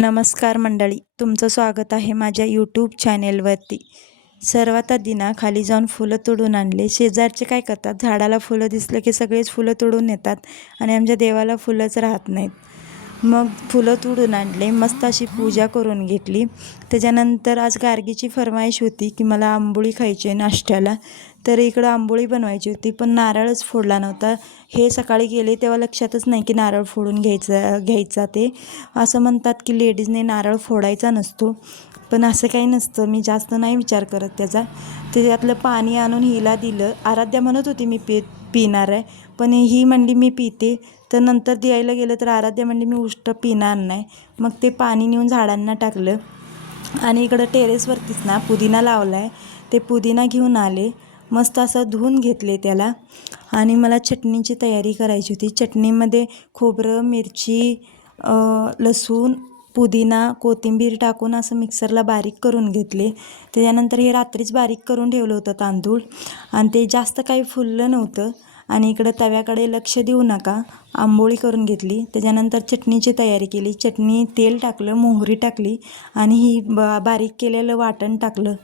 नमस्कार मंडळी, तुमचं स्वागत आहे माझ्या यूट्यूब चॅनेलवरती। सर्वात आधी ना खाली जाऊन फुलं तोडून आणले। शेजारचे काय करतात, झाडाला फुलं दिसलं की सगळेच फुलं तोडून नेतात आणि आमच्या देवाला फुलंच राहत नाहीत। मग फुलं तोडून आणले, मस्त अशी पूजा करून घेतली। त्याच्यानंतर आज गार्गीची फरमाईश होती की मला आंबोळी खायची आहे नाश्त्याला, तर इकडं आंबोळी बनवायची होती पण नारळच फोडला नव्हता। हे सकाळी गेले तेव्हा लक्षातच नाही की नारळ फोडून घ्यायचा ते असं म्हणतात की लेडीजने नारळ फोडायचा नसतो, पण असं काही नसतं। मी जास्त नाही विचार करत त्याचा। त्याच्यातलं पाणी आणून हिला दिलं। आराध्या म्हणत होती मी पिणार आहे, पण ही म्हणली मी पिते। तर नंतर द्यायला गेलं तर आराध्या म्हणली मी उष्ट पिणार नाही। मग ते पाणी नेऊन झाडांना टाकलं आणि इकडं टेरेसवरतीच ना पुदिना लावला आहे, ते पुदिना घेऊन आले। मस्त असं धुवून घेतले त्याला आणि मला चटणीची तयारी करायची होती। चटणीमध्ये खोबरं, मिरची, लसूण, पुदिना, कोथिंबीर टाकून असं मिक्सरला बारीक करून घेतले। त्याच्यानंतर हे रात्रीच बारीक करून ठेवलं होतं तांदूळ आणि ते जास्त काही फुललं नव्हतं। आणि इकडं तव्याकडे लक्ष देऊ नका, आंबोळी करून घेतली। त्याच्यानंतर चटणीची तयारी केली। चटणी, तेल टाकलं, मोहरी टाकली आणि ही बारीक केलेलं वाटण टाकलं।